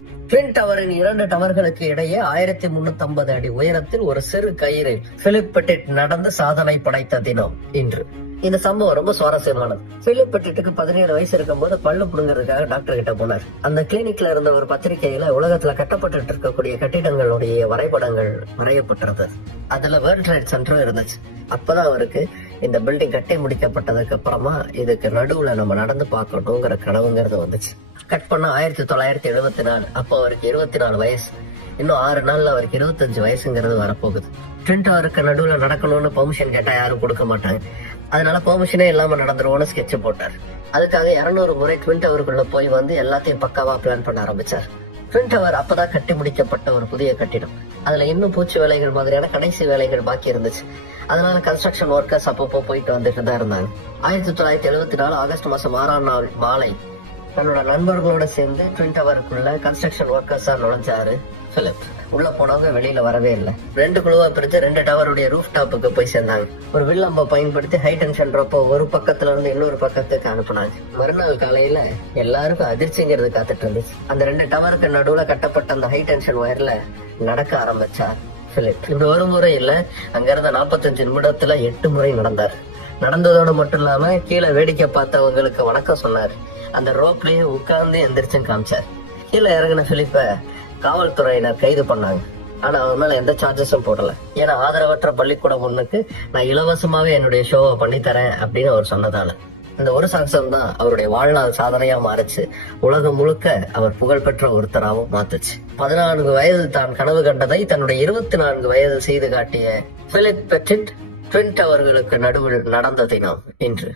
Twin டவரின் 2 டவர்களுக்கு இடையே 1350 அடி உயரத்தில் ஒரு சிறு கயிறில் பிலிப் பெட்டிட் நடந்து சாதனை படைத்த தினம் இன்று. இந்த சம்பவம் ரொம்ப சுவாரஸ்யமானது. பிலிப் பெட்டிட்டுக்கு 17 வயசு இருக்கும்போது பல்லு புடுங்கிறதுக்காக டாக்டர் கிட்ட போனார். அந்த கிளினிக்ல இருந்த ஒரு பத்திரிகையில உலகத்துல கட்டப்பட்டு இருக்கக்கூடிய கட்டிடங்களுடைய வரைபடங்கள் வரையப்பட்டிருந்தது. அதுல வேர்ல்ட் ட்ரேட் சென்டரும் இருந்துச்சு. அப்பதான் அவருக்கு இந்த பில்டிங் கட்டி முடிக்கப்பட்டதுக்கு அப்புறமா இதுக்கு நடுவுல நம்ம நடந்து பார்க்கணுங்கிற கனவுங்கிறது வந்துச்சு. கட் பண்ண 1974. அப்போ அவருக்கு 24 வயசு. இன்னும் 6 நாள்ல அவருக்கு 25 வயசுங்கிறது வரப்போகுது. ட்வின் டவருக்கு நடுவுல நடக்கணும்னு பெர்மிஷன் கேட்டா யாரும் கொடுக்க மாட்டாங்க. அதனால பெர்மிஷனே இல்லாம நடந்துருவோம்னு ஸ்கெட்ச் போட்டார். அதுக்காக 200 முறை ட்வின் டவருக்குள்ள போய் வந்து எல்லாத்தையும் பக்காவா பிளான் பண்ண ஆரம்பிச்சார். ட்வின் டவர் அப்பதான் கட்டி முடிக்கப்பட்ட ஒரு புதிய கட்டிடம். அதுல இன்னும் பூச்சி வேலைகள் மாதிரியான கடைசி வேலைகள் பாக்கி இருந்துச்சு. அதனால கன்ஸ்ட்ரக்ஷன் ஒர்க்கர்ஸ் அப்பப்போ போயிட்டு வந்துட்டு தான் இருந்தாங்க. 1974 ஆகஸ்ட் மாசம் 6ஆம் நாள் மாலை தன்னோட நண்பர்களோட சேர்ந்து ட்வின் டவருக்குள்ள கன்ஸ்ட்ரக்ஷன் ஒர்க்கர்ஸா நுழைஞ்சாரு பிலிப். உள்ள போனவங்க வெளியில வரவே இல்லை. 2 குழுவா பிரிச்சு 2 டவருடைய ரூஃப் டாப்புக்கு போய் சேர்ந்தாங்க. ஒரு வில்லம்ப பயன்படுத்தி ஹை டென்ஷன் ரோப்ப ஒரு பக்கத்துல இருந்து இன்னொரு பக்கத்துக்கு அனுப்புனாங்க. மறுநாள் காலையில எல்லாருக்கும் அதிர்ச்சிங்கிறது காத்துட்டு இருந்துச்சு. அந்த 2 டவருக்கு நடுவுல கட்டப்பட்ட அந்த ஹை டென்ஷன் ஒயர்ல நடக்க ஆரம்பிச்சார் பிலிப். இப்படி ஒரு முறை இல்ல, அங்க இருந்த 45 நிமிடத்துல 8 முறை நடந்தார். நடந்ததோட மட்டும் இல்லாம கீழே வேடிக்கை பார்த்தவங்களுக்கு வணக்கம் சொன்னார். அந்த ரோப்லயே உட்கார்ந்து எந்திரிச்சும் காமிச்சார். கீழே இறங்கின பிலிப்ப காவல்துறையினர் கைது பண்ணாங்க. ஆனா அவன் மேல எந்த சார்ஜஸும் போடல. ஏன்னா ஆதரவற்ற பள்ளிக்கூடம் ஒண்ணுக்கு நான் இலவசமாவே என்னுடைய ஷோவை பண்ணித்தரேன் அப்படின்னு அவர் சொன்னதால. இந்த ஒரு சாங்சம் தான் அவருடைய வாழ்நாள் சாதனையா மாறுச்சு. உலகம் முழுக்க அவர் புகழ்பெற்ற ஒருத்தராகவும் மாத்துச்சு. 14 வயது தான் கனவு கண்டதை தன்னுடைய 24 வயது செய்து காட்டிய பிலிப் பெட்டிட் ட்வின் டவர்களுக்கு நடுவில் நடந்த தினம் இன்று.